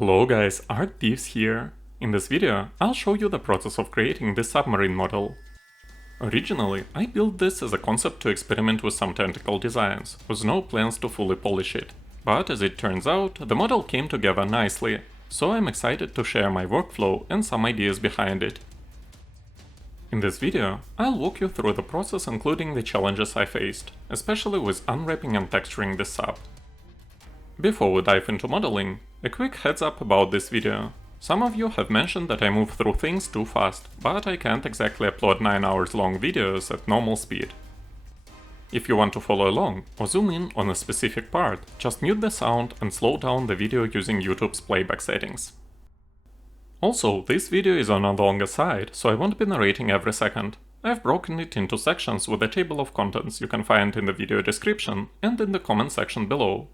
Hello guys, Art-Teeves here. In this video, I'll show you the process of creating this submarine model. Originally, I built this as a concept to experiment with some tentacle designs, with no plans to fully polish it. But as it turns out, the model came together nicely, so I'm excited to share my workflow and some ideas behind it. In this video, I'll walk you through the process including the challenges I faced, especially with unwrapping and texturing this sub. Before we dive into modeling, a quick heads up about this video. Some of you have mentioned that I move through things too fast, but I can't exactly upload 9 hours long videos at normal speed. If you want to follow along or zoom in on a specific part, just mute the sound and slow down the video using YouTube's playback settings. Also, this video is on a longer side, so I won't be narrating every second. I've broken it into sections with a table of contents you can find in the video description and in the comment section below.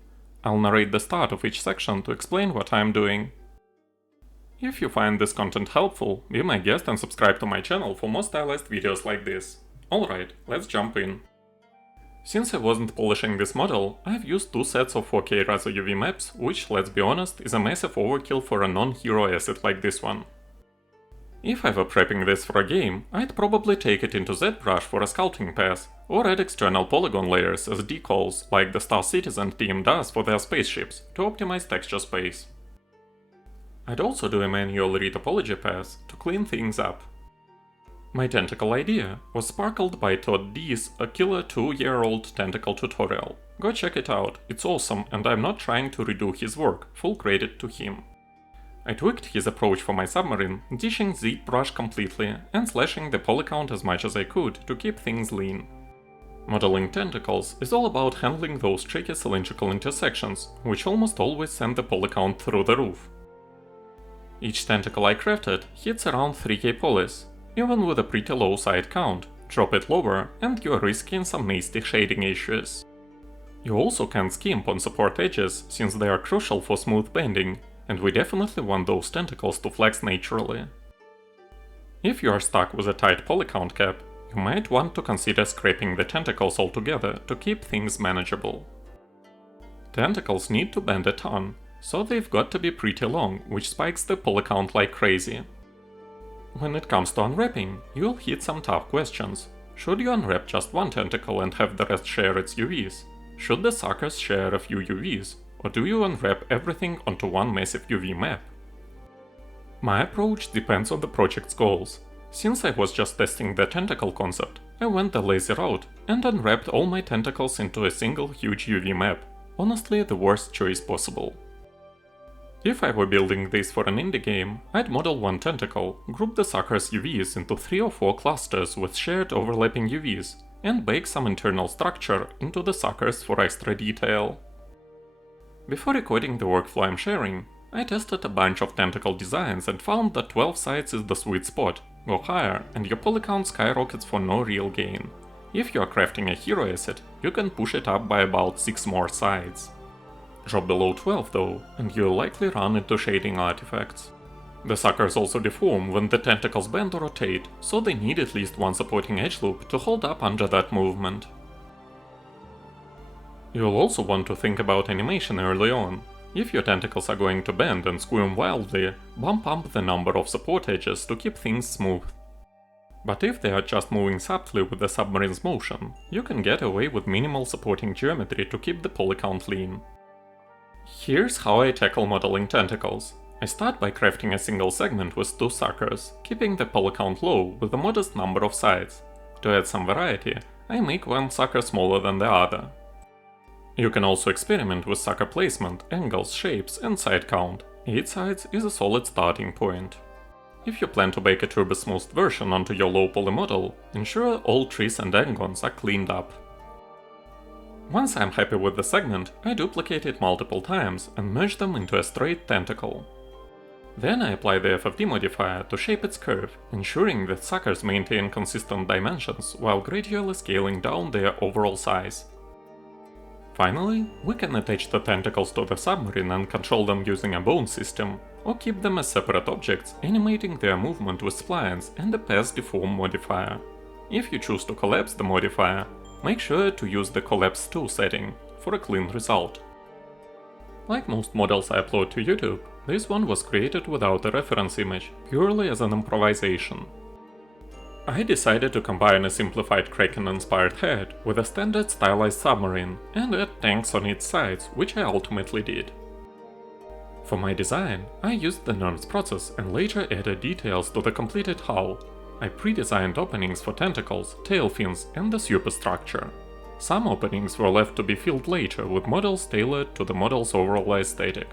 I'll narrate the start of each section to explain what I'm doing. If you find this content helpful, be my guest and subscribe to my channel for more stylized videos like this. Alright, let's jump in. Since I wasn't polishing this model, I've used 2 sets of 4K Razo UV maps, which, let's be honest, is a massive overkill for a non-hero asset like this one. If I were prepping this for a game, I'd probably take it into ZBrush for a sculpting pass, or add external polygon layers as decals like the Star Citizen team does for their spaceships, to optimize texture space. I'd also do a manual retopology pass to clean things up. My tentacle idea was sparkled by Todd D's a killer 2-year-old tentacle tutorial. Go check it out, it's awesome and I'm not trying to redo his work, full credit to him. I tweaked his approach for my submarine, ditching ZBrush completely and slashing the polycount as much as I could to keep things lean. Modeling tentacles is all about handling those tricky cylindrical intersections, which almost always send the polycount through the roof. Each tentacle I crafted hits around 3k polys. Even with a pretty low side count, drop it lower and you're risking some nasty shading issues. You also can't skimp on support edges since they are crucial for smooth bending, and we definitely want those tentacles to flex naturally. If you are stuck with a tight polycount cap, you might want to consider scraping the tentacles altogether to keep things manageable. Tentacles need to bend a ton, so they've got to be pretty long, which spikes the polycount like crazy. When it comes to unwrapping, you'll hit some tough questions. Should you unwrap just one tentacle and have the rest share its UVs? Should the suckers share a few UVs? Or do you unwrap everything onto one massive UV map? My approach depends on the project's goals. Since I was just testing the tentacle concept, I went the lazy route and unwrapped all my tentacles into a single huge UV map. Honestly, the worst choice possible. If I were building this for an indie game, I'd model one tentacle, group the sucker's UVs into 3 or 4 clusters with shared overlapping UVs, and bake some internal structure into the suckers for extra detail. Before recording the workflow I'm sharing, I tested a bunch of tentacle designs and found that 12 sides is the sweet spot. Go higher and your polycount skyrockets for no real gain. If you are crafting a hero asset, you can push it up by about 6 more sides. Drop below 12 though, and you'll likely run into shading artifacts. The suckers also deform when the tentacles bend or rotate, so they need at least one supporting edge loop to hold up under that movement. You'll also want to think about animation early on. If your tentacles are going to bend and squirm wildly, bump up the number of support edges to keep things smooth. But if they are just moving subtly with the submarine's motion, you can get away with minimal supporting geometry to keep the polycount lean. Here's how I tackle modeling tentacles. I start by crafting a single segment with 2 suckers, keeping the polycount low with a modest number of sides. To add some variety, I make one sucker smaller than the other. You can also experiment with sucker placement, angles, shapes and side count. 8 sides is a solid starting point. If you plan to bake a turbosmoothed version onto your low poly model, ensure all trees and angons are cleaned up. Once I'm happy with the segment, I duplicate it multiple times and merge them into a straight tentacle. Then I apply the FFD modifier to shape its curve, ensuring that suckers maintain consistent dimensions while gradually scaling down their overall size. Finally, we can attach the tentacles to the submarine and control them using a bone system, or keep them as separate objects, animating their movement with splines and a pass deform modifier. If you choose to collapse the modifier, make sure to use the collapse 2 setting for a clean result. Like most models I upload to YouTube, This one was created without a reference image, purely as an improvisation. I decided to combine a simplified Kraken-inspired head with a standard stylized submarine and add tanks on its sides, which I ultimately did. For my design, I used the NURBS process and later added details to the completed hull. I pre-designed openings for tentacles, tail fins, and the superstructure. Some openings were left to be filled later with models tailored to the model's overall aesthetic.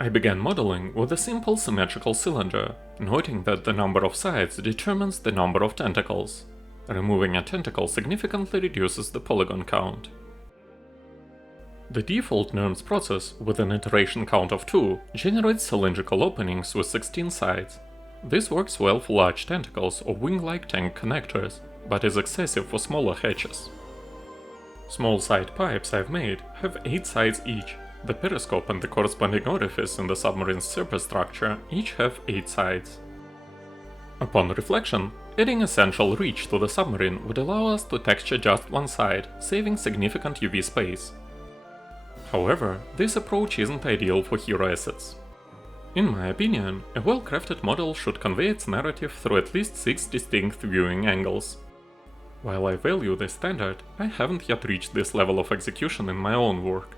I began modeling with a simple symmetrical cylinder, noting that the number of sides determines the number of tentacles. Removing a tentacle significantly reduces the polygon count. The default NURBS process, with an iteration count of 2, generates cylindrical openings with 16 sides. This works well for large tentacles or wing-like tank connectors, but is excessive for smaller hatches. Small side pipes I've made have 8 sides each. The periscope and the corresponding orifice in the submarine's superstructure each have 8 sides. Upon reflection, adding a central reach to the submarine would allow us to texture just one side, saving significant UV space. However, this approach isn't ideal for hero assets. In my opinion, a well-crafted model should convey its narrative through at least 6 distinct viewing angles. While I value this standard, I haven't yet reached this level of execution in my own work.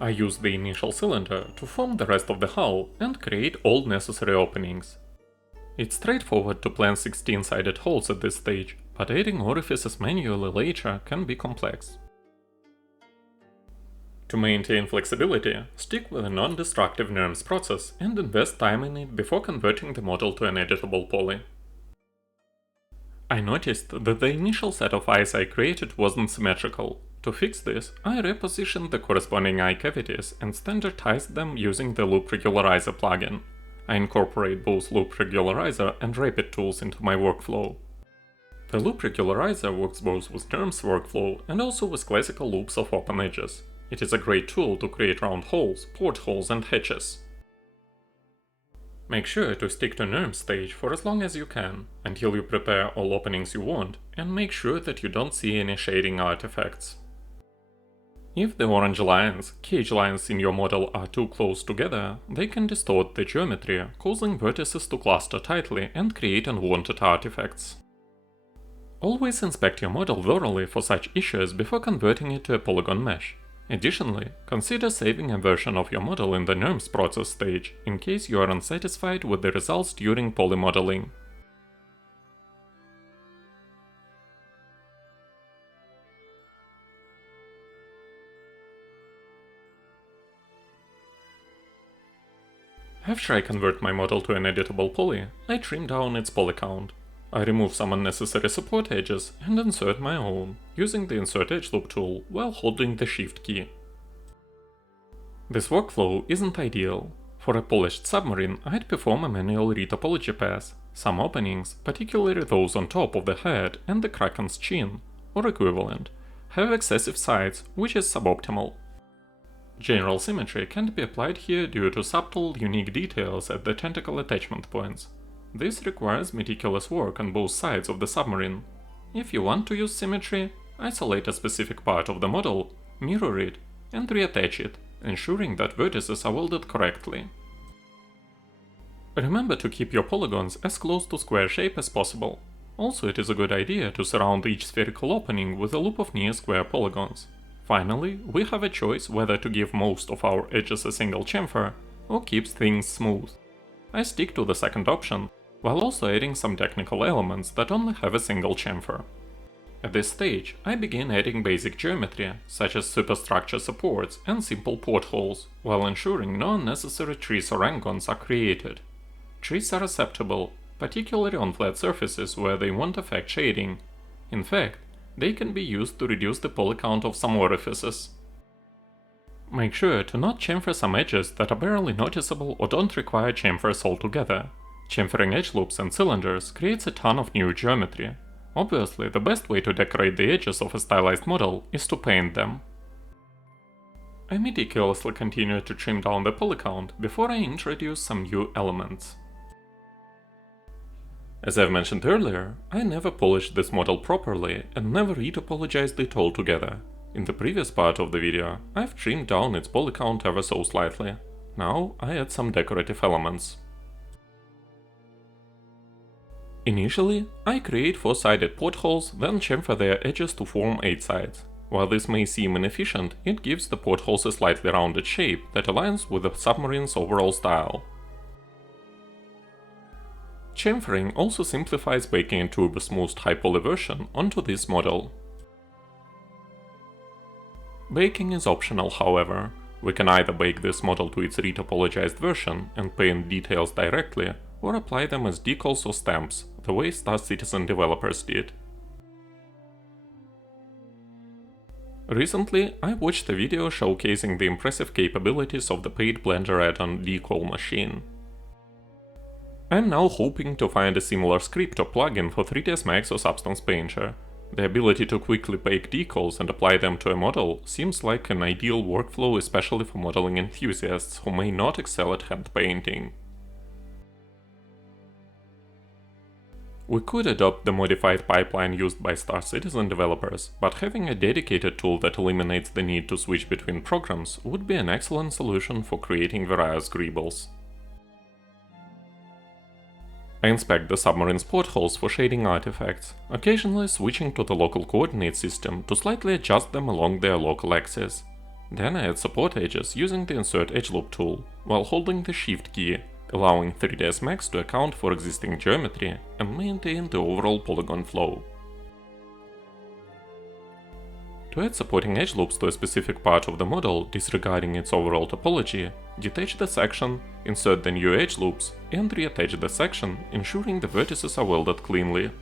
I used the initial cylinder to form the rest of the hull and create all necessary openings. It's straightforward to plan 16-sided holes at this stage, but adding orifices manually later can be complex. To maintain flexibility, stick with a non-destructive NURBS process and invest time in it before converting the model to an editable poly. I noticed that the initial set of eyes I created wasn't symmetrical. To fix this, I repositioned the corresponding eye cavities and standardized them using the Loop Regularizer plugin. I incorporate both Loop Regularizer and Rapid tools into my workflow. The Loop Regularizer works both with NURBS workflow and also with classical loops of open edges. It is a great tool to create round holes, portholes, and hatches. Make sure to stick to NURBS stage for as long as you can, until you prepare all openings you want, and make sure that you don't see any shading artifacts. If the orange lines, cage lines in your model are too close together, they can distort the geometry, causing vertices to cluster tightly and create unwanted artifacts. Always inspect your model thoroughly for such issues before converting it to a polygon mesh. Additionally, consider saving a version of your model in the NURBS process stage, in case you are unsatisfied with the results during polymodeling. After I convert my model to an editable poly, I trim down its poly count. I remove some unnecessary support edges and insert my own, using the Insert Edge Loop tool while holding the Shift key. This workflow isn't ideal. For a polished submarine, I'd perform a manual retopology pass. Some openings, particularly those on top of the head and the Kraken's chin, or equivalent, have excessive sides, which is suboptimal. General symmetry can't be applied here due to subtle, unique details at the tentacle attachment points. This requires meticulous work on both sides of the submarine. If you want to use symmetry, isolate a specific part of the model, mirror it, and reattach it, ensuring that vertices are welded correctly. Remember to keep your polygons as close to square shape as possible. Also, it is a good idea to surround each spherical opening with a loop of near-square polygons. Finally, we have a choice whether to give most of our edges a single chamfer, or keep things smooth. I stick to the second option, while also adding some technical elements that only have a single chamfer. At this stage, I begin adding basic geometry, such as superstructure supports and simple portholes, while ensuring no unnecessary trees or angons are created. Trees are acceptable, particularly on flat surfaces where they won't affect shading. In fact, they can be used to reduce the poly count of some orifices. Make sure to not chamfer some edges that are barely noticeable or don't require chamfers altogether. Chamfering edge loops and cylinders creates a ton of new geometry. Obviously, the best way to decorate the edges of a stylized model is to paint them. I meticulously continue to trim down the poly count before I introduce some new elements. As I've mentioned earlier, I never polished this model properly and never retopologized it altogether. In the previous part of the video, I've trimmed down its Polycount ever so slightly. Now I add some decorative elements. Initially, I create 4-sided portholes, then chamfer their edges to form 8 sides. While this may seem inefficient, it gives the portholes a slightly rounded shape that aligns with the submarine's overall style. Chamfering also simplifies baking a Turbosmooth high poly version onto this model. Baking is optional, however. We can either bake this model to its retopologized version and paint details directly, or apply them as decals or stamps, the way Star Citizen developers did. Recently, I watched a video showcasing the impressive capabilities of the paid Blender add-on Decal Machine. I'm now hoping to find a similar script or plugin for 3ds Max or Substance Painter. The ability to quickly bake decals and apply them to a model seems like an ideal workflow, especially for modeling enthusiasts who may not excel at hand painting. We could adopt the modified pipeline used by Star Citizen developers, but having a dedicated tool that eliminates the need to switch between programs would be an excellent solution for creating various greebles. I inspect the submarine's portholes for shading artifacts, occasionally switching to the local coordinate system to slightly adjust them along their local axis. Then I add support edges using the Insert Edge Loop tool, while holding the Shift key, allowing 3ds Max to account for existing geometry and maintain the overall polygon flow. To add supporting edge loops to a specific part of the model, disregarding its overall topology, detach the section, insert the new edge loops, and reattach the section, ensuring the vertices are welded cleanly.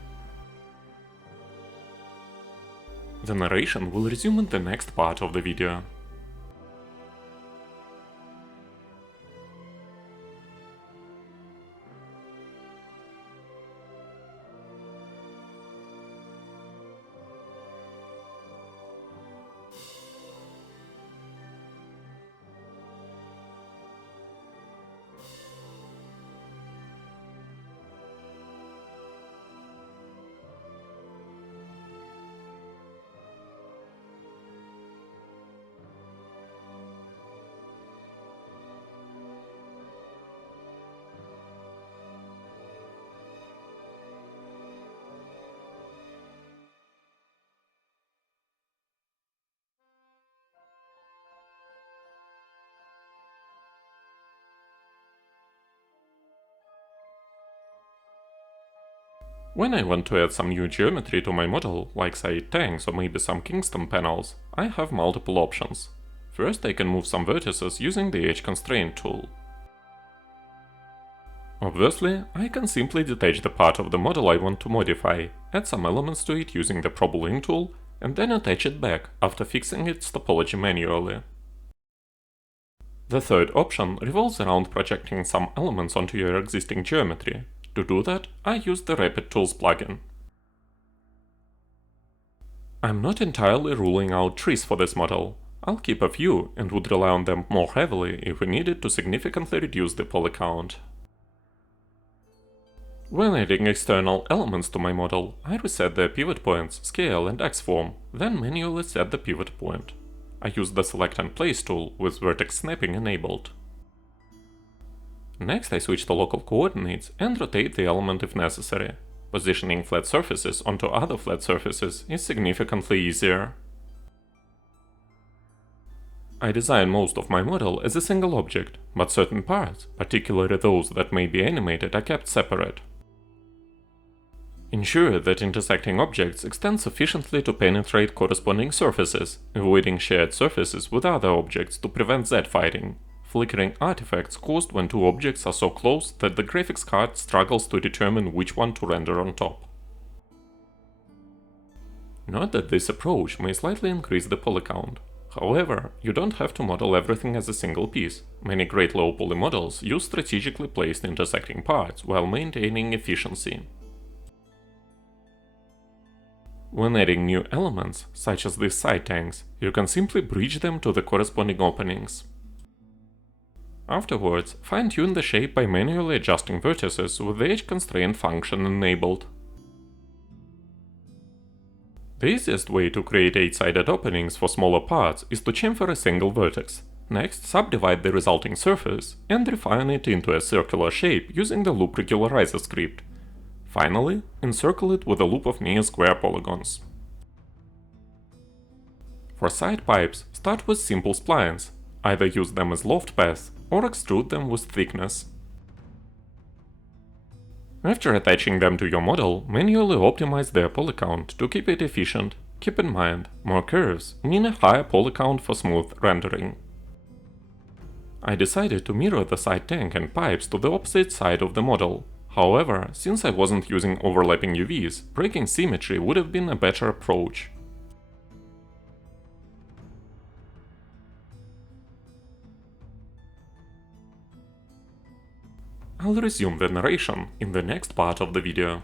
The narration will resume in the next part of the video. When I want to add some new geometry to my model, like say tanks or maybe some Kingstone panels, I have multiple options. First, I can move some vertices using the Edge Constraint tool. Obviously, I can simply detach the part of the model I want to modify, add some elements to it using the Propeller tool, and then attach it back after fixing its topology manually. The third option revolves around projecting some elements onto your existing geometry. To do that, I use the Rapid Tools plugin. I'm not entirely ruling out trees for this model. I'll keep a few and would rely on them more heavily if we needed to significantly reduce the poly count. When adding external elements to my model, I reset their pivot points, scale and X-form, then manually set the pivot point. I use the Select and Place tool with vertex snapping enabled. Next I switch to local coordinates and rotate the element if necessary. Positioning flat surfaces onto other flat surfaces is significantly easier. I design most of my model as a single object, but certain parts, particularly those that may be animated, are kept separate. Ensure that intersecting objects extend sufficiently to penetrate corresponding surfaces, avoiding shared surfaces with other objects to prevent Z-fighting. Flickering artifacts caused when two objects are so close that the graphics card struggles to determine which one to render on top. Note that this approach may slightly increase the poly count. However, you don't have to model everything as a single piece. Many great low poly models use strategically placed intersecting parts while maintaining efficiency. When adding new elements, such as these side tanks, you can simply bridge them to the corresponding openings. Afterwards, fine-tune the shape by manually adjusting vertices with the edge constraint function enabled. The easiest way to create 8-sided openings for smaller parts is to chamfer a single vertex. Next, subdivide the resulting surface and refine it into a circular shape using the loop regularizer script. Finally, encircle it with a loop of near square polygons. For side pipes, start with simple splines. Either use them as loft paths or extrude them with thickness. After attaching them to your model, manually optimize their polycount to keep it efficient. Keep in mind, more curves mean a higher polycount for smooth rendering. I decided to mirror the side tank and pipes to the opposite side of the model. However, since I wasn't using overlapping UVs, breaking symmetry would have been a better approach. I'll resume the narration in the next part of the video.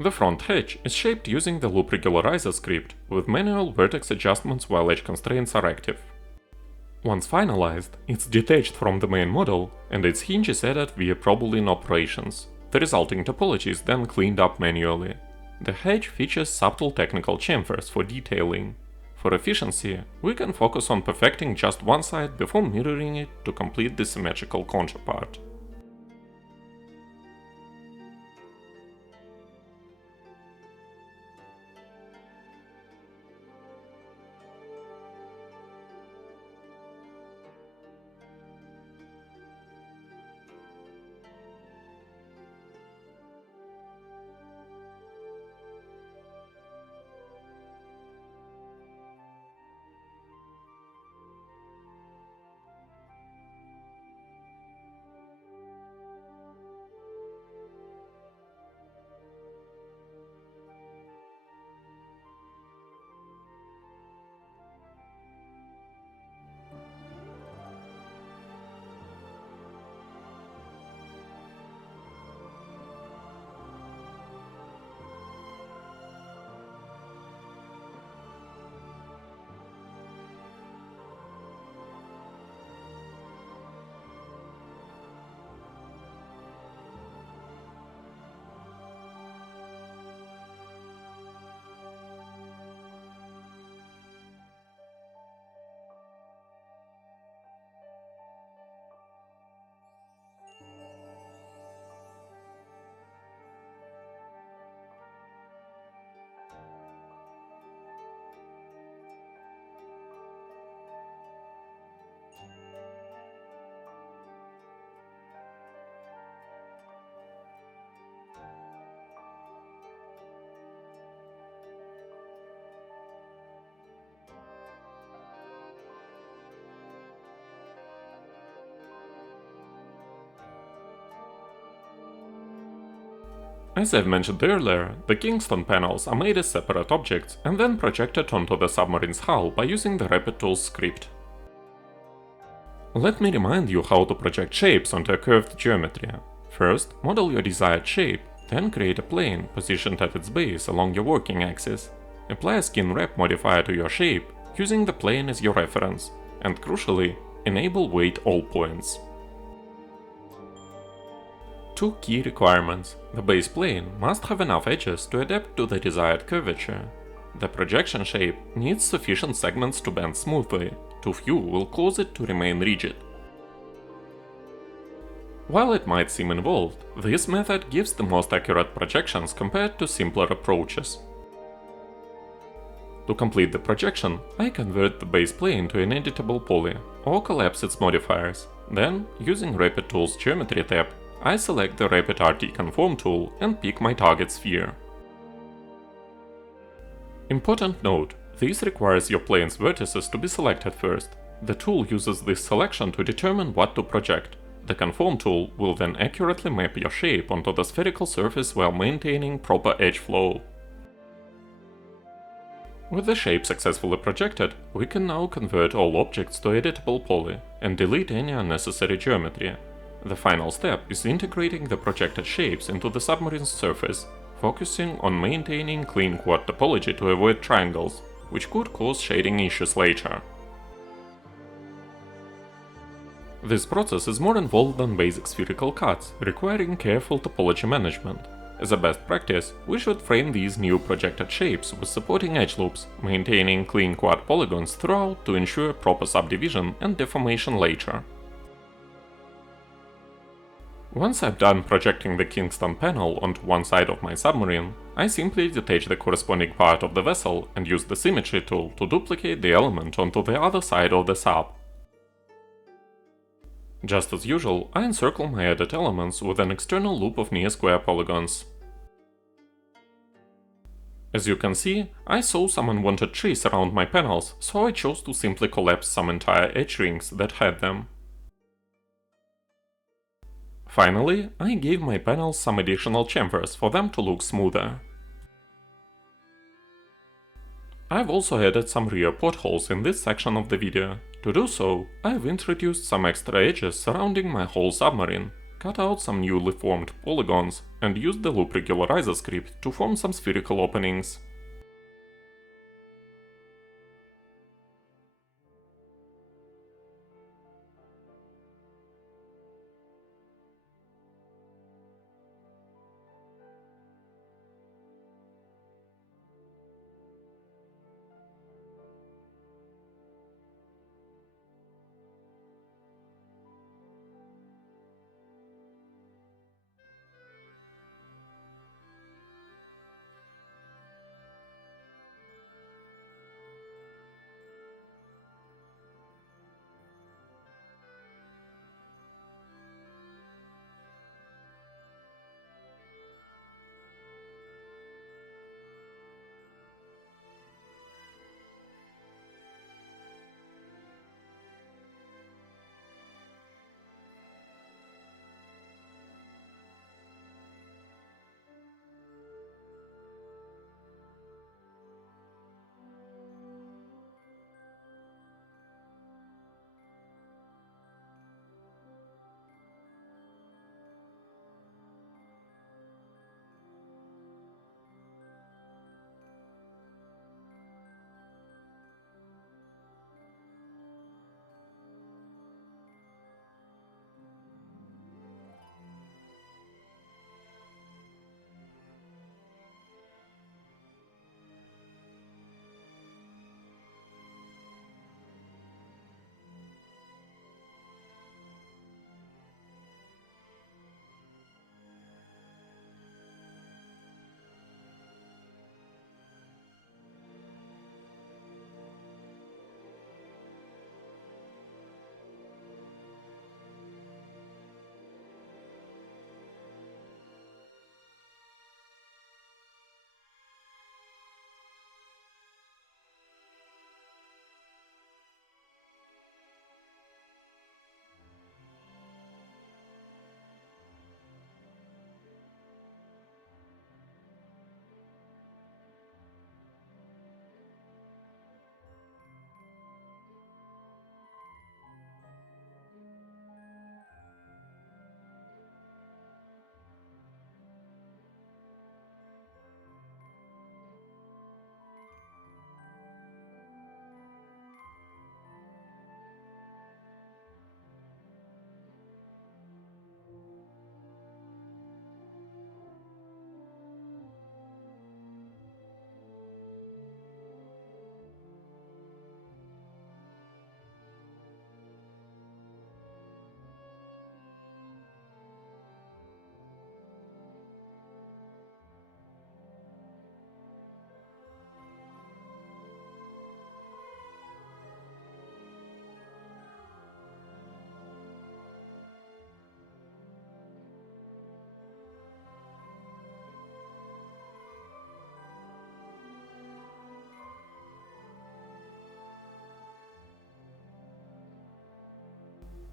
The front hatch is shaped using the loop regularizer script with manual vertex adjustments while edge constraints are active. Once finalized, it's detached from the main model and its hinge is added via Propeller operations. The resulting topology is then cleaned up manually. The hatch features subtle technical chamfers for detailing. For efficiency, we can focus on perfecting just one side before mirroring it to complete the symmetrical counterpart. As I've mentioned earlier, the Kingstone panels are made as separate objects and then projected onto the submarine's hull by using the Rapid Tools script. Let me remind you how to project shapes onto a curved geometry. First, model your desired shape, then create a plane positioned at its base along your working axis. Apply a skin wrap modifier to your shape, using the plane as your reference, and crucially, enable weight all points. Two key requirements. The base plane must have enough edges to adapt to the desired curvature. The projection shape needs sufficient segments to bend smoothly, too few will cause it to remain rigid. While it might seem involved, this method gives the most accurate projections compared to simpler approaches. To complete the projection, I convert the base plane to an editable poly, or collapse its modifiers. Then, using Rapid Tools Geometry tab, I select the Rapid RT Conform tool and pick my target sphere. Important note, this requires your plane's vertices to be selected first. The tool uses this selection to determine what to project. The Conform tool will then accurately map your shape onto the spherical surface while maintaining proper edge flow. With the shape successfully projected, we can now convert all objects to editable poly and delete any unnecessary geometry. The final step is integrating the projected shapes into the submarine's surface, focusing on maintaining clean quad topology to avoid triangles, which could cause shading issues later. This process is more involved than basic spherical cuts, requiring careful topology management. As a best practice, we should frame these new projected shapes with supporting edge loops, maintaining clean quad polygons throughout to ensure proper subdivision and deformation later. Once I've done projecting the Kingstone panel onto one side of my submarine, I simply detach the corresponding part of the vessel and use the Symmetry tool to duplicate the element onto the other side of the sub. Just as usual, I encircle my edit elements with an external loop of near-square polygons. As you can see, I saw some unwanted trees around my panels, so I chose to simply collapse some entire edge rings that had them. Finally, I gave my panels some additional chamfers for them to look smoother. I've also added some rear portholes in this section of the video. To do so, I've introduced some extra edges surrounding my whole submarine, cut out some newly formed polygons, and used the loop regularizer script to form some spherical openings.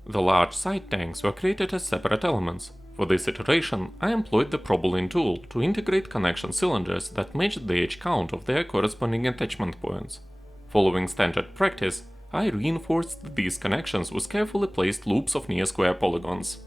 The large side tanks were created as separate elements. For this iteration, I employed the Propeller tool to integrate connection cylinders that matched the edge count of their corresponding attachment points. Following standard practice, I reinforced these connections with carefully placed loops of near-square polygons.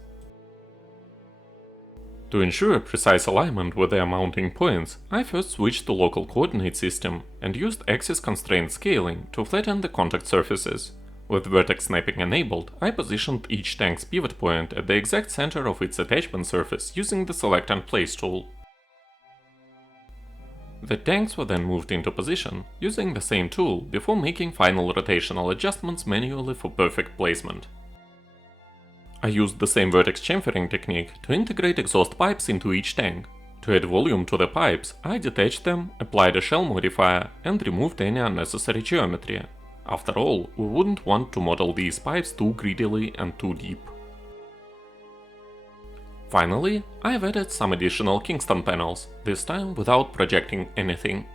To ensure precise alignment with their mounting points, I first switched to local coordinate system and used axis-constrained scaling to flatten the contact surfaces. With vertex snapping enabled, I positioned each tank's pivot point at the exact center of its attachment surface using the Select and Place tool. The tanks were then moved into position, using the same tool before making final rotational adjustments manually for perfect placement. I used the same vertex chamfering technique to integrate exhaust pipes into each tank. To add volume to the pipes, I detached them, applied a shell modifier, and removed any unnecessary geometry. After all, we wouldn't want to model these pipes too greedily and too deep. Finally, I've added some additional Kingstone panels, this time without projecting anything.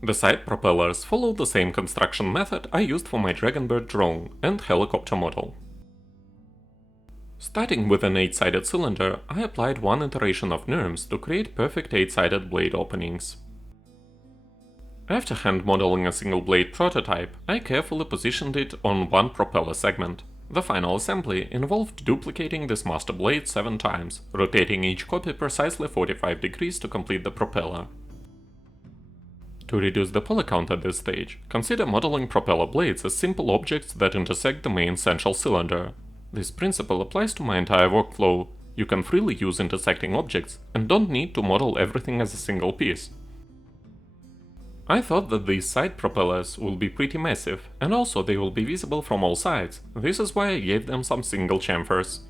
The side propellers follow the same construction method I used for my Dragonbird drone and helicopter model. Starting with an 8-sided cylinder, I applied one iteration of NURMS to create perfect 8-sided blade openings. After hand modeling a single blade prototype, I carefully positioned it on one propeller segment. The final assembly involved duplicating this master blade 7 times, rotating each copy precisely 45 degrees to complete the propeller. To reduce the polycount at this stage, consider modeling propeller blades as simple objects that intersect the main central cylinder. This principle applies to my entire workflow. You can freely use intersecting objects and don't need to model everything as a single piece. I thought that these side propellers will be pretty massive, and also they will be visible from all sides. This is why I gave them some single chamfers.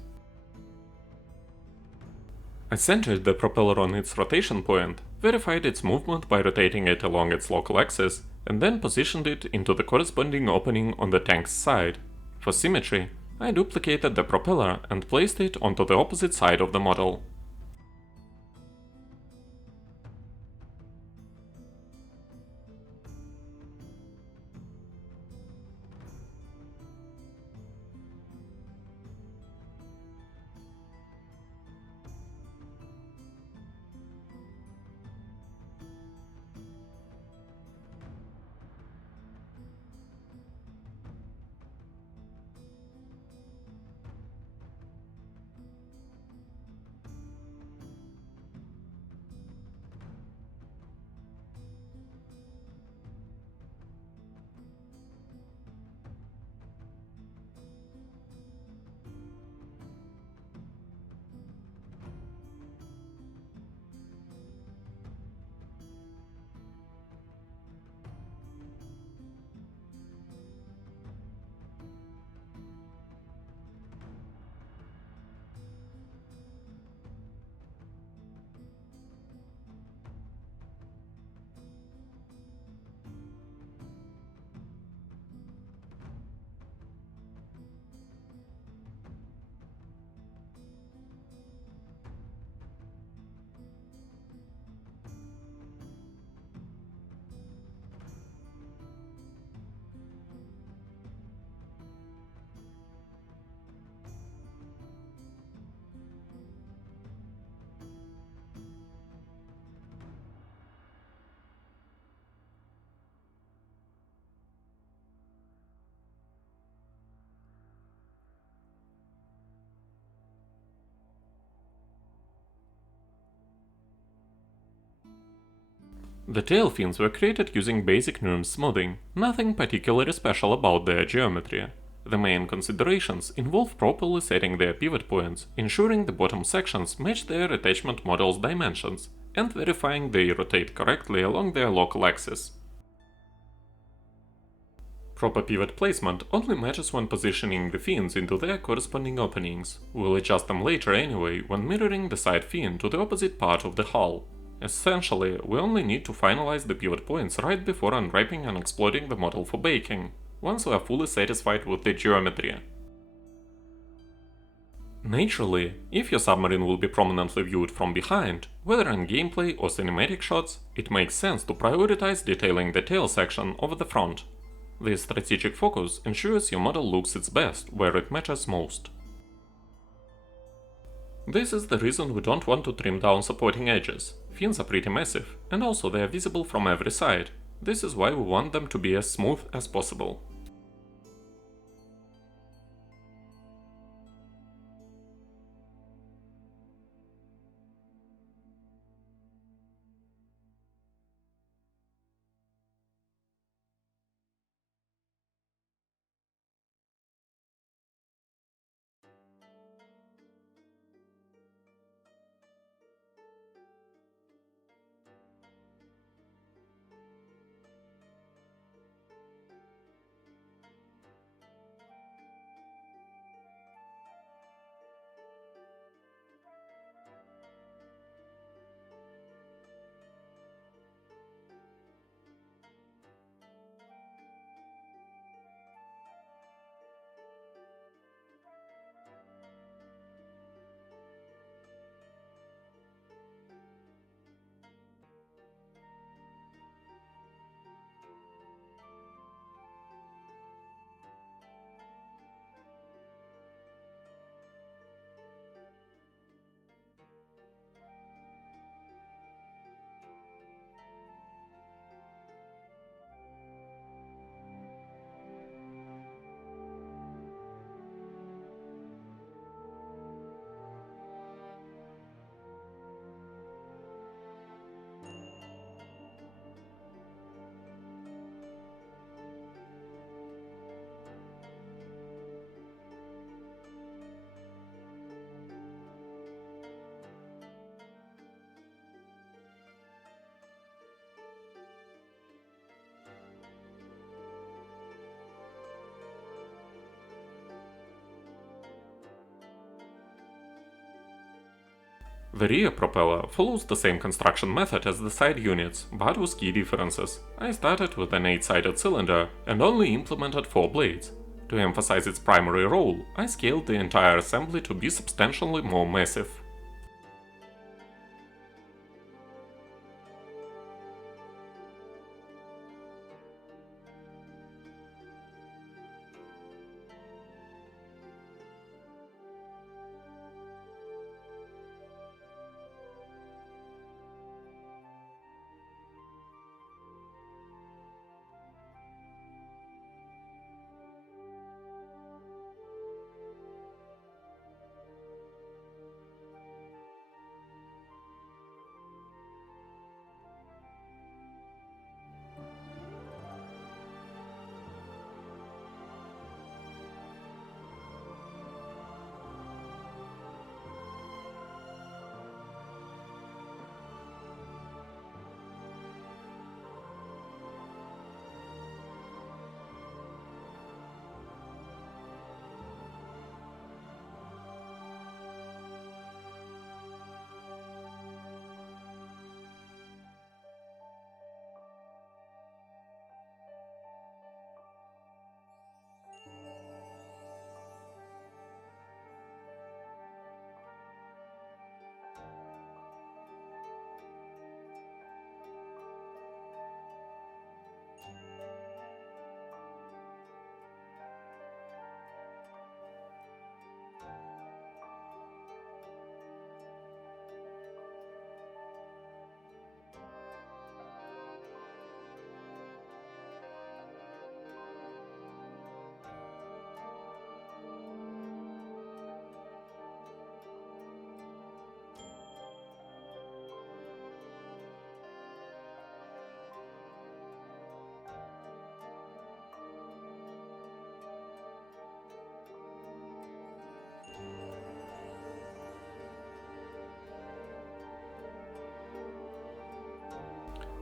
I centered the propeller on its rotation point, verified its movement by rotating it along its local axis, and then positioned it into the corresponding opening on the tank's side. For symmetry, I duplicated the propeller and placed it onto the opposite side of the model. The tail fins were created using basic NURMS smoothing, nothing particularly special about their geometry. The main considerations involve properly setting their pivot points, ensuring the bottom sections match their attachment model's dimensions, and verifying they rotate correctly along their local axis. Proper pivot placement only matters when positioning the fins into their corresponding openings. We'll adjust them later anyway when mirroring the side fin to the opposite part of the hull. Essentially, we only need to finalize the pivot points right before unwrapping and exploding the model for baking, once we are fully satisfied with the geometry. Naturally, if your submarine will be prominently viewed from behind, whether in gameplay or cinematic shots, it makes sense to prioritize detailing the tail section over the front. This strategic focus ensures your model looks its best where it matters most. This is the reason we don't want to trim down supporting edges. Fins are pretty massive, and also they are visible from every side. This is why we want them to be as smooth as possible. The rear propeller follows the same construction method as the side units, but with key differences. I started with an 8-sided cylinder and only implemented 4 blades. To emphasize its primary role, I scaled the entire assembly to be substantially more massive.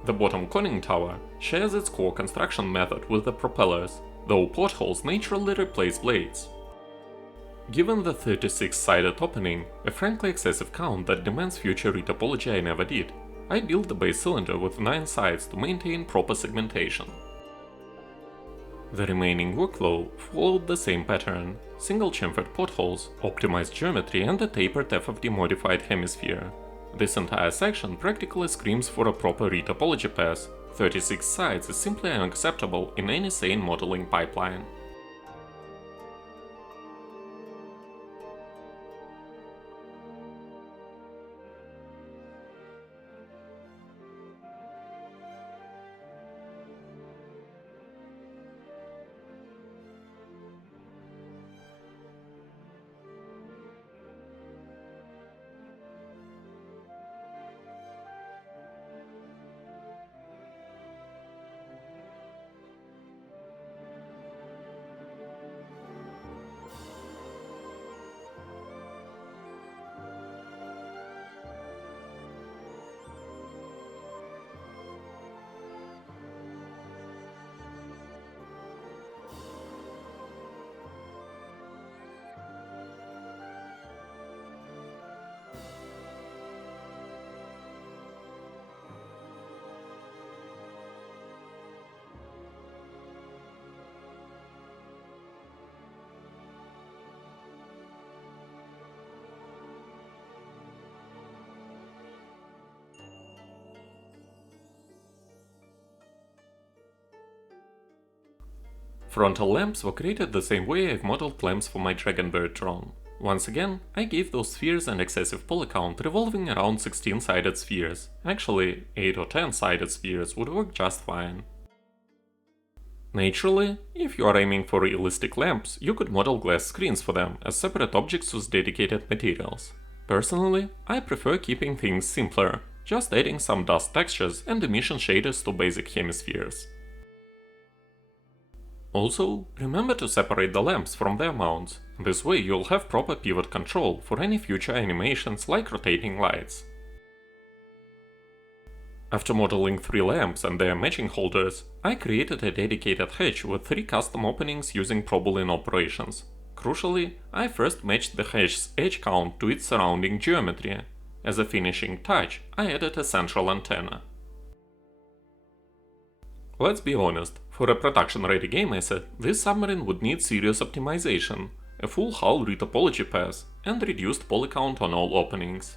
The bottom conning tower shares its core construction method with the propellers, though portholes naturally replace blades. Given the 36-sided opening, a frankly excessive count that demands future retopology I never did, I built the base cylinder with 9 sides to maintain proper segmentation. The remaining workflow followed the same pattern: single chamfered portholes, optimized geometry, and a tapered FFD modified hemisphere. This entire section practically screams for a proper retopology pass. 36 sides is simply unacceptable in any sane modeling pipeline. Frontal lamps were created the same way I've modeled lamps for my Dragonbird drone. Once again, I gave those spheres an excessive polycount revolving around 16-sided spheres. Actually, 8 or 10-sided spheres would work just fine. Naturally, if you are aiming for realistic lamps, you could model glass screens for them as separate objects with dedicated materials. Personally, I prefer keeping things simpler, just adding some dust textures and emission shaders to basic hemispheres. Also, remember to separate the lamps from their mounts. This way you'll have proper pivot control for any future animations like rotating lights. After modeling 3 lamps and their matching holders, I created a dedicated hatch with 3 custom openings using Propeller operations. Crucially, I first matched the hatch's edge count to its surrounding geometry. As a finishing touch, I added a central antenna. Let's be honest, for a production-ready game asset, this submarine would need serious optimization, a full hull retopology path, and reduced polycount on all openings.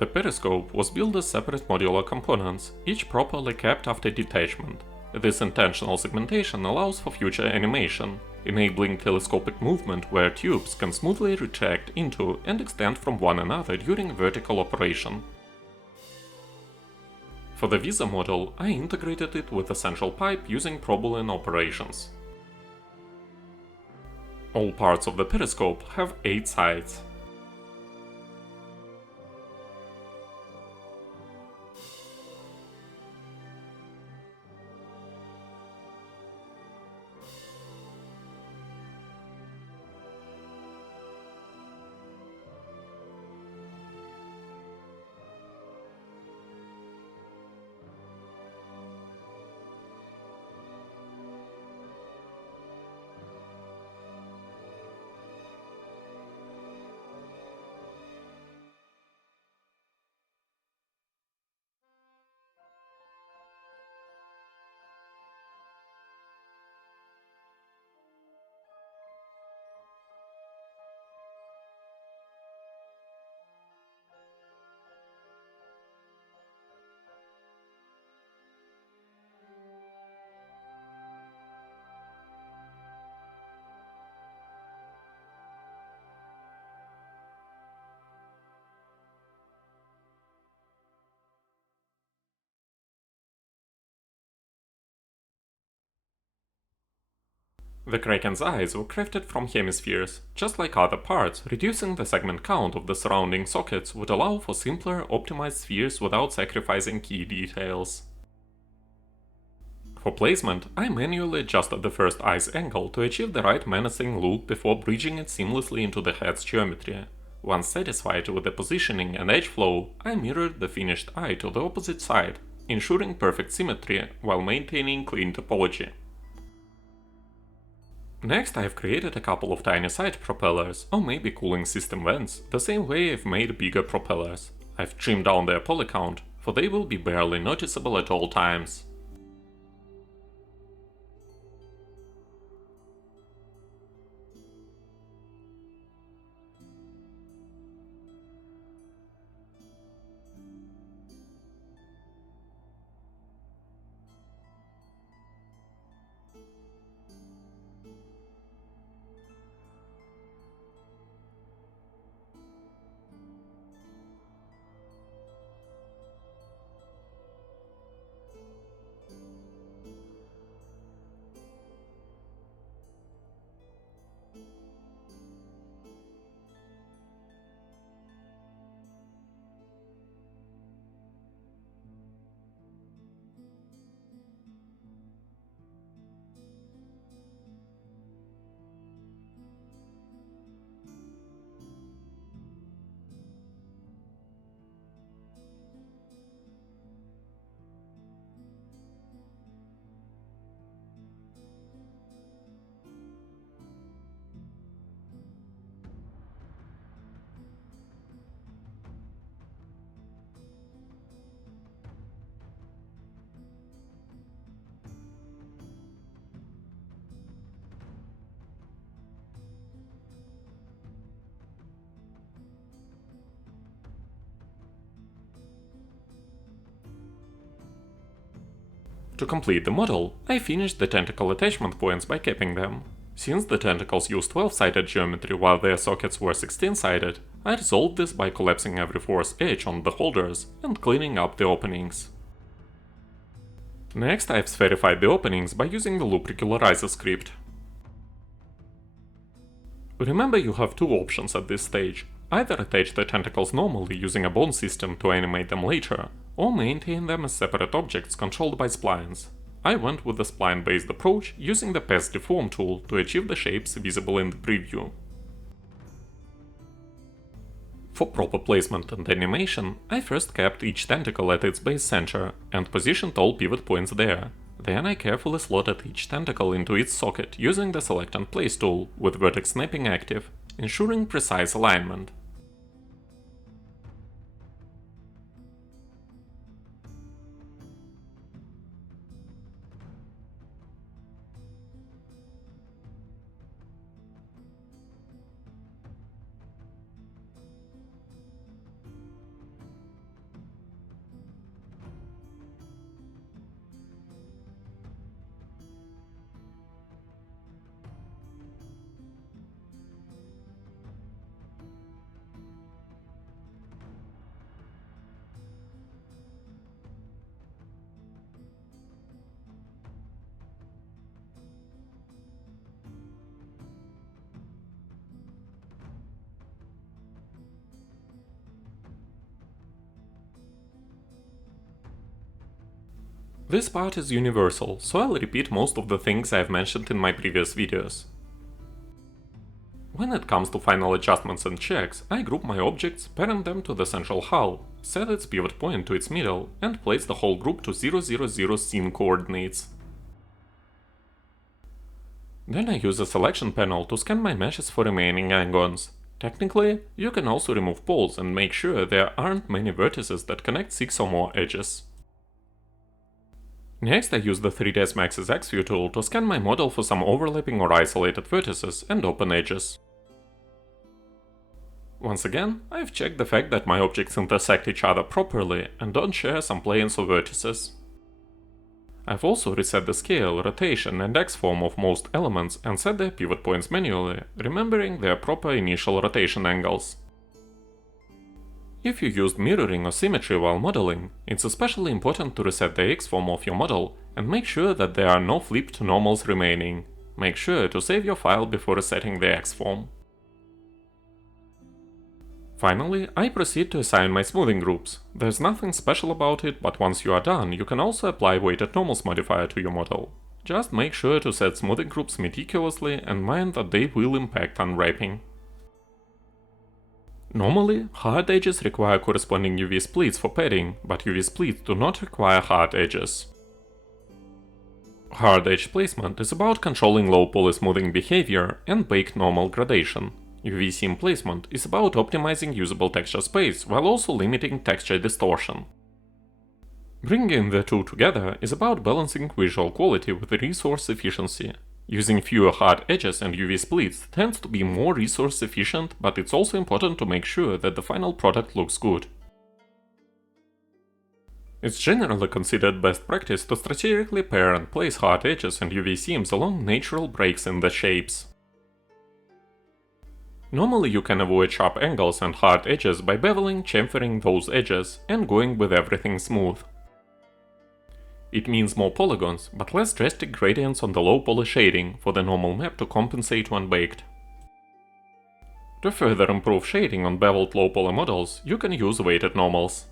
The Periscope was built as separate modular components, each properly kept after detachment. This intentional segmentation allows for future animation, enabling telescopic movement where tubes can smoothly retract into and extend from one another during vertical operation. For the Visa model, I integrated it with a central pipe using Propeller operations. All parts of the Periscope have 8 sides. The Kraken's eyes were crafted from hemispheres. Just like other parts, reducing the segment count of the surrounding sockets would allow for simpler, optimized spheres without sacrificing key details. For placement, I manually adjusted the first eye's angle to achieve the right menacing look before bridging it seamlessly into the head's geometry. Once satisfied with the positioning and edge flow, I mirrored the finished eye to the opposite side, ensuring perfect symmetry while maintaining clean topology. Next, I've created a couple of tiny side propellers, or maybe cooling system vents, the same way I've made bigger propellers. I've trimmed down their polycount, for they will be barely noticeable at all times. To complete the model, I finished the tentacle attachment points by capping them. Since the tentacles use 12-sided geometry while their sockets were 16-sided, I resolved this by collapsing every fourth edge on the holders and cleaning up the openings. Next, I've spherified the openings by using the loop regularizer script. Remember, you have two options at this stage: either attach the tentacles normally using a bone system to animate them later, or maintain them as separate objects controlled by splines. I went with the spline-based approach, using the Path Deform tool to achieve the shapes visible in the preview. For proper placement and animation, I first kept each tentacle at its base center and positioned all pivot points there. Then I carefully slotted each tentacle into its socket using the Select and Place tool with vertex snapping active, ensuring precise alignment. This part is universal, so I'll repeat most of the things I've mentioned in my previous videos. When it comes to final adjustments and checks, I group my objects, parent them to the central hull, set its pivot point to its middle, and place the whole group to 000 scene coordinates. Then I use a selection panel to scan my meshes for remaining angons. Technically, you can also remove poles and make sure there aren't many vertices that connect 6 or more edges. Next, I use the 3ds Max's X-View tool to scan my model for some overlapping or isolated vertices and open edges. Once again, I've checked the fact that my objects intersect each other properly and don't share some planes or vertices. I've also reset the scale, rotation and X-form of most elements and set their pivot points manually, remembering their proper initial rotation angles. If you used mirroring or symmetry while modeling, it's especially important to reset the X-form of your model and make sure that there are no flipped normals remaining. Make sure to save your file before resetting the X-form. Finally, I proceed to assign my smoothing groups. There's nothing special about it, but once you are done, you can also apply weighted normals modifier to your model. Just make sure to set smoothing groups meticulously and mind that they will impact unwrapping. Normally, hard edges require corresponding UV splits for padding, but UV splits do not require hard edges. Hard edge placement is about controlling low poly smoothing behavior and baked normal gradation. UV seam placement is about optimizing usable texture space while also limiting texture distortion. Bringing the two together is about balancing visual quality with resource efficiency. Using fewer hard edges and UV splits tends to be more resource efficient, but it's also important to make sure that the final product looks good. It's generally considered best practice to strategically pair and place hard edges and UV seams along natural breaks in the shapes. Normally you can avoid sharp angles and hard edges by beveling, chamfering those edges and going with everything smooth. It means more polygons, but less drastic gradients on the low poly shading for the normal map to compensate when baked. To further improve shading on beveled low poly models, you can use weighted normals.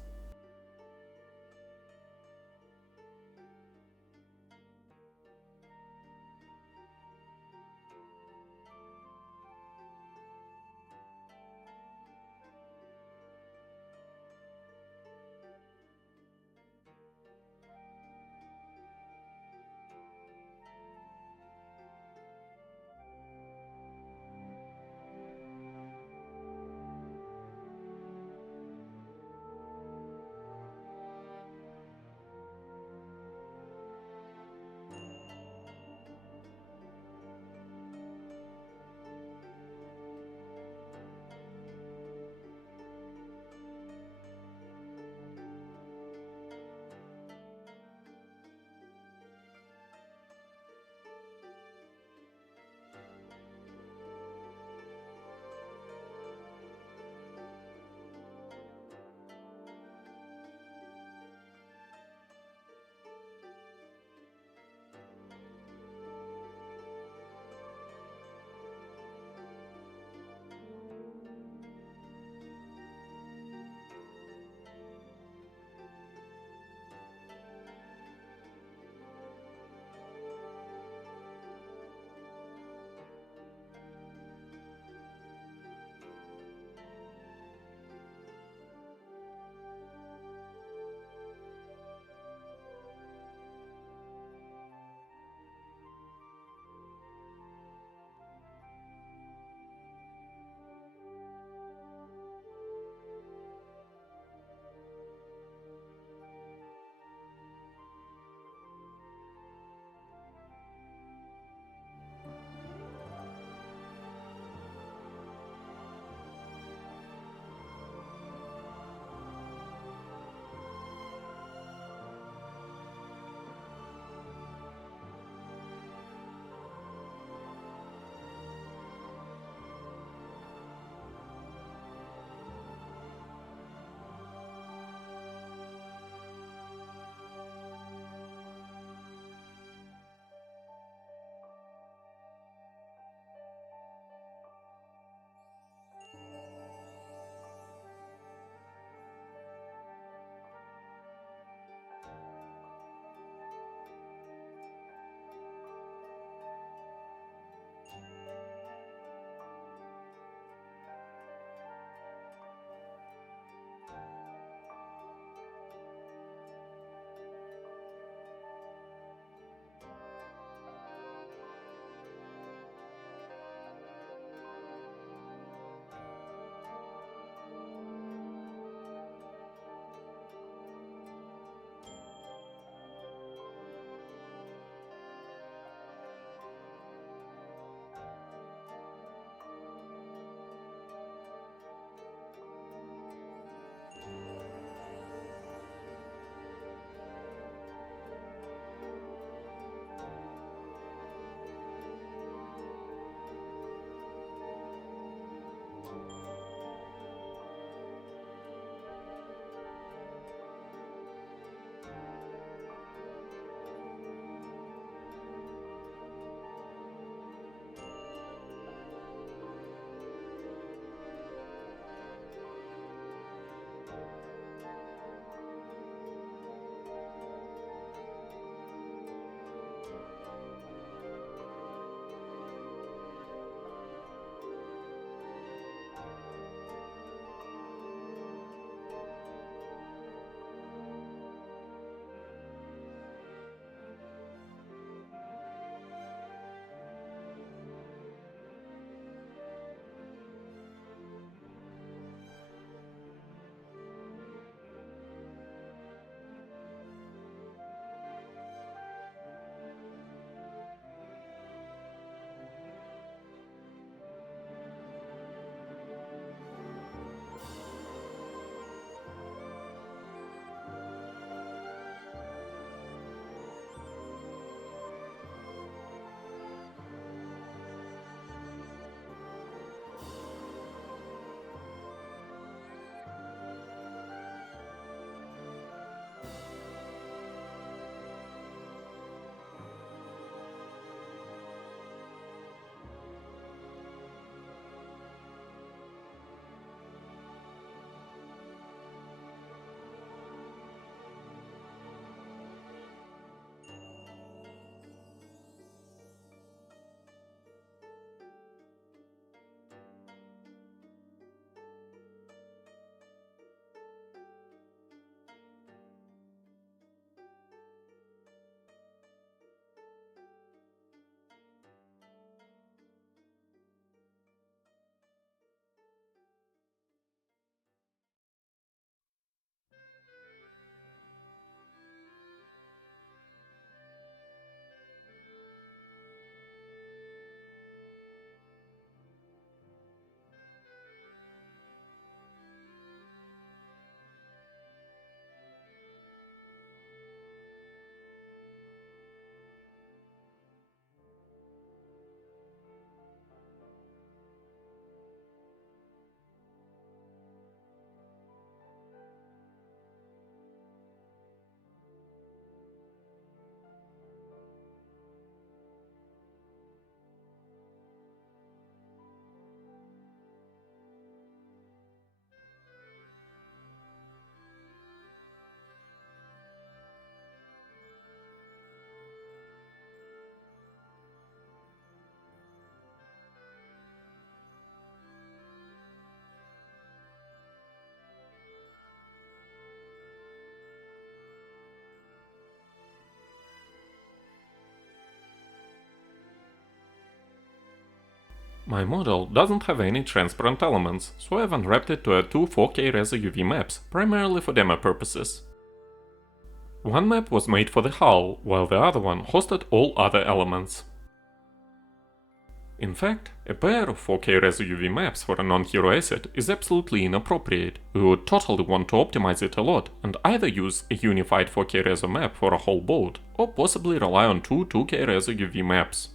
My model doesn't have any transparent elements, so I've unwrapped it to add two 4K Reso UV maps, primarily for demo purposes. One map was made for the hull, while the other one hosted all other elements. In fact, a pair of 4K Reso UV maps for a non-hero asset is absolutely inappropriate. We would totally want to optimize it a lot and either use a unified 4K Reso map for a whole boat, or possibly rely on two 2K Reso UV maps.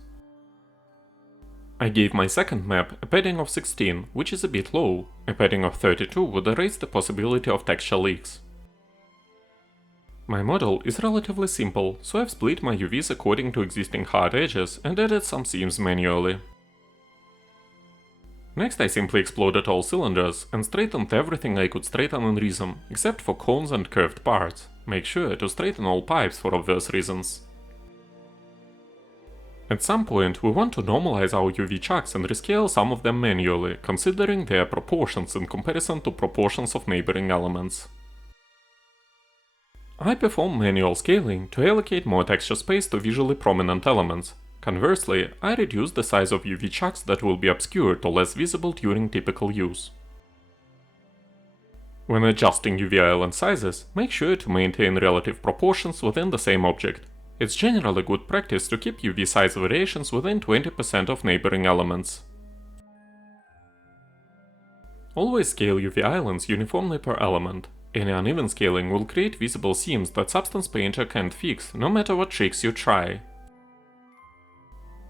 I gave my second map a padding of 16, which is a bit low. A padding of 32 would erase the possibility of texture leaks. My model is relatively simple, so I've split my UVs according to existing hard edges and added some seams manually. Next I simply exploded all cylinders and straightened everything I could straighten in Rizom, except for cones and curved parts. Make sure to straighten all pipes for obvious reasons. At some point we want to normalize our UV chucks and rescale some of them manually, considering their proportions in comparison to proportions of neighboring elements. I perform manual scaling to allocate more texture space to visually prominent elements. Conversely, I reduce the size of UV chucks that will be obscured or less visible during typical use. When adjusting UV island sizes, make sure to maintain relative proportions within the same object. It's generally good practice to keep UV size variations within 20% of neighboring elements. Always scale UV islands uniformly per element. Any uneven scaling will create visible seams that Substance Painter can't fix, no matter what tricks you try.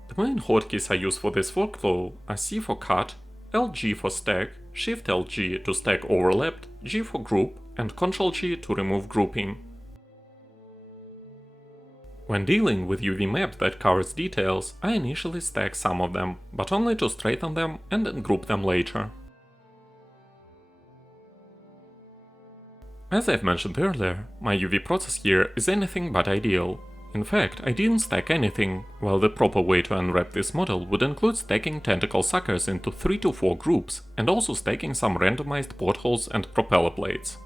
The main hotkeys I use for this workflow are C for cut, LG for stack, Shift LG to stack overlapped, G for group, and Ctrl G to remove grouping. When dealing with UV map that covers details, I initially stack some of them, but only to straighten them and then group them later. As I've mentioned earlier, my UV process here is anything but ideal. In fact, I didn't stack anything, while the proper way to unwrap this model would include stacking tentacle suckers into 3 to 4 groups, and also stacking some randomized portholes and propeller plates.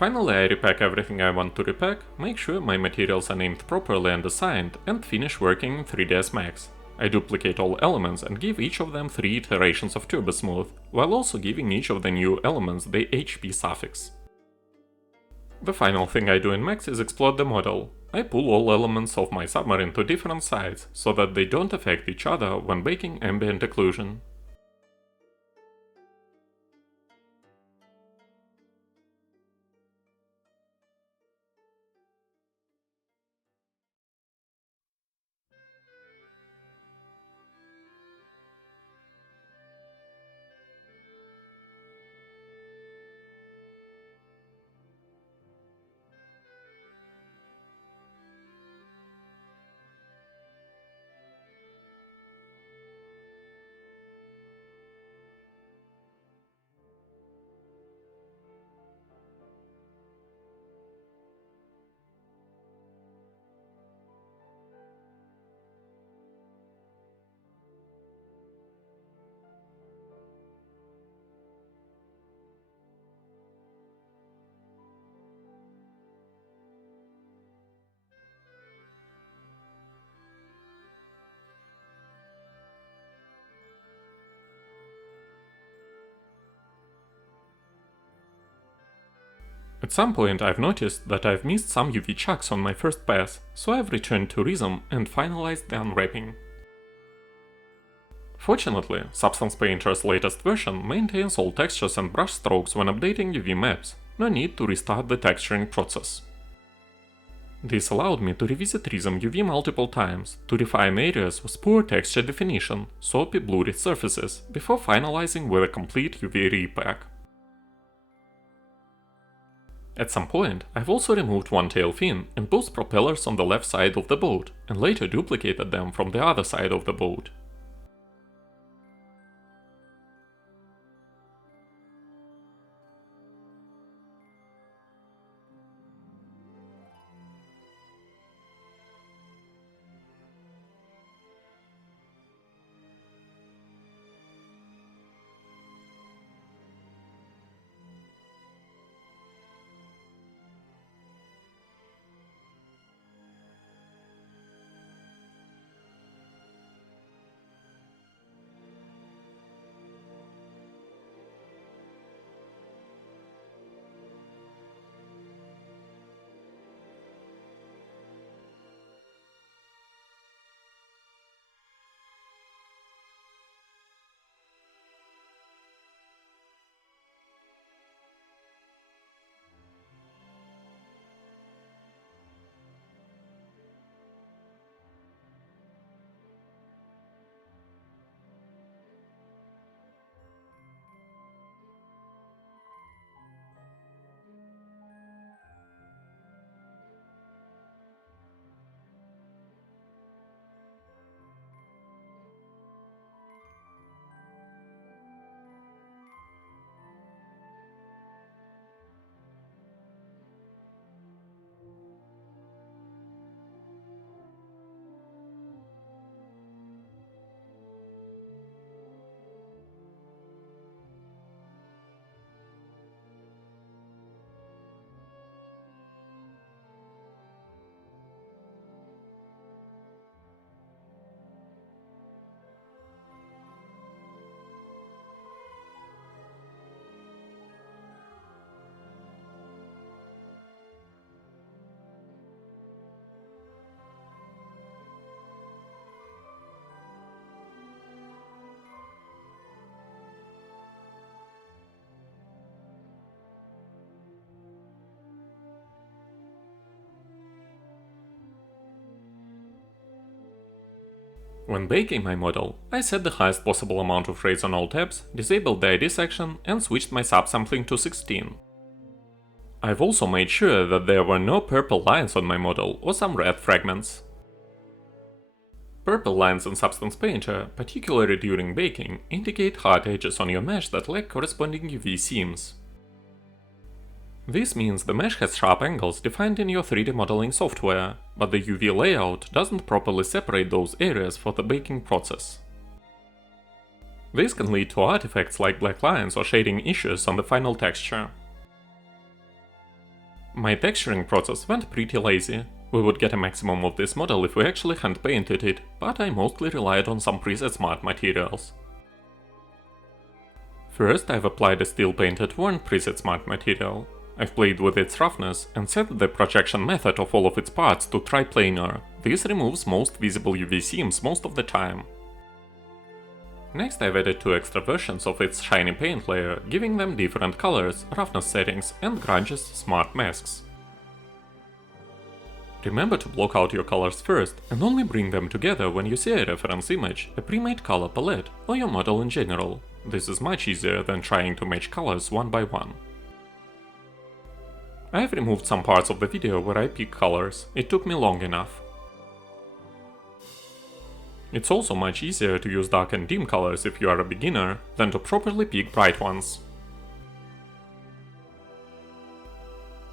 Finally, I repack everything I want to repack, make sure my materials are named properly and assigned, and finish working in 3ds Max. I duplicate all elements and give each of them 3 iterations of Turbosmooth, while also giving each of the new elements the HP suffix. The final thing I do in Max is explode the model. I pull all elements of my submarine to different sides, so that they don't affect each other when baking ambient occlusion. At some point I've noticed that I've missed some UV chucks on my first pass, so I've returned to Rizom and finalized the unwrapping. Fortunately, Substance Painter's latest version maintains all textures and brush strokes when updating UV maps, no need to restart the texturing process. This allowed me to revisit Rizom UV multiple times, to refine areas with poor texture definition, soapy blurry surfaces, before finalizing with a complete UV repack. At some point, I've also removed one tail fin and both propellers on the left side of the boat, and later duplicated them from the other side of the boat. When baking my model, I set the highest possible amount of rays on all tabs, disabled the ID section, and switched my subsampling to 16. I've also made sure that there were no purple lines on my model or some red fragments. Purple lines in Substance Painter, particularly during baking, indicate hard edges on your mesh that lack corresponding UV seams. This means the mesh has sharp angles defined in your 3D modeling software, but the UV layout doesn't properly separate those areas for the baking process. This can lead to artifacts like black lines or shading issues on the final texture. My texturing process went pretty lazy. We would get a maximum of this model if we actually hand painted it, but I mostly relied on some preset smart materials. First, I've applied a steel painted worn preset smart material. I've played with its roughness and set the projection method of all of its parts to triplanar. This removes most visible UV seams most of the time. Next, I've added 2 extra versions of its shiny paint layer, giving them different colors, roughness settings and Grunge's smart masks. Remember to block out your colors first and only bring them together when you see a reference image, a pre-made color palette, or your model in general. This is much easier than trying to match colors one by one. I've removed some parts of the video where I pick colors, it took me long enough. It's also much easier to use dark and dim colors if you are a beginner than to properly pick bright ones.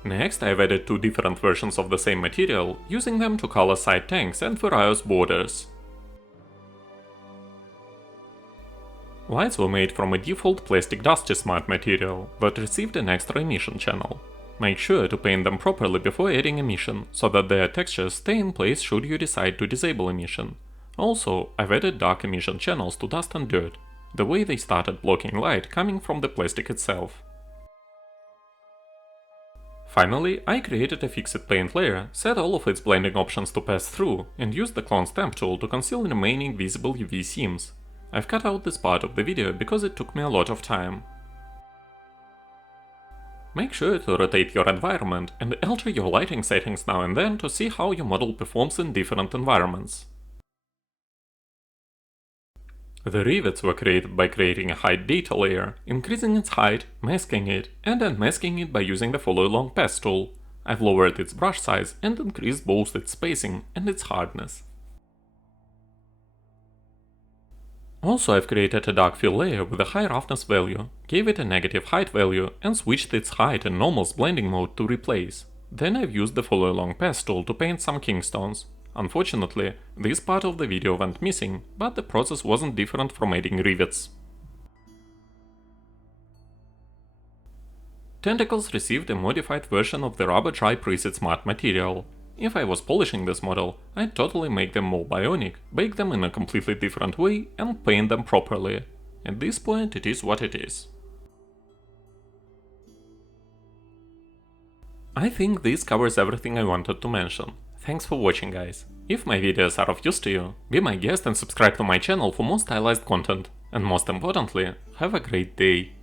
Next, I've added 2 different versions of the same material, using them to color side tanks and various borders. Lights were made from a default plastic dusty smart material that received an extra emission channel. Make sure to paint them properly before adding emission, so that their textures stay in place should you decide to disable emission. Also, I've added dark emission channels to dust and dirt, the way they started blocking light coming from the plastic itself. Finally, I created a fixed paint layer, set all of its blending options to pass through, and used the clone stamp tool to conceal remaining visible UV seams. I've cut out this part of the video because it took me a lot of time. Make sure to rotate your environment and alter your lighting settings now and then to see how your model performs in different environments. The rivets were created by creating a height data layer, increasing its height, masking it, and unmasking it by using the Follow Along Path tool. I've lowered its brush size and increased both its spacing and its hardness. Also, I've created a dark fill layer with a high roughness value, gave it a negative height value, and switched its height in Normal's blending mode to replace. Then I've used the Follow Along Path tool to paint some Kingstones. Unfortunately, this part of the video went missing, but the process wasn't different from adding rivets. Tentacles received a modified version of the Rubber Dry preset smart material. If I was polishing this model, I'd totally make them more bionic, bake them in a completely different way, and paint them properly. At this point, it is what it is. I think this covers everything I wanted to mention. Thanks for watching, guys. If my videos are of use to you, be my guest and subscribe to my channel for more stylized content. And most importantly, have a great day.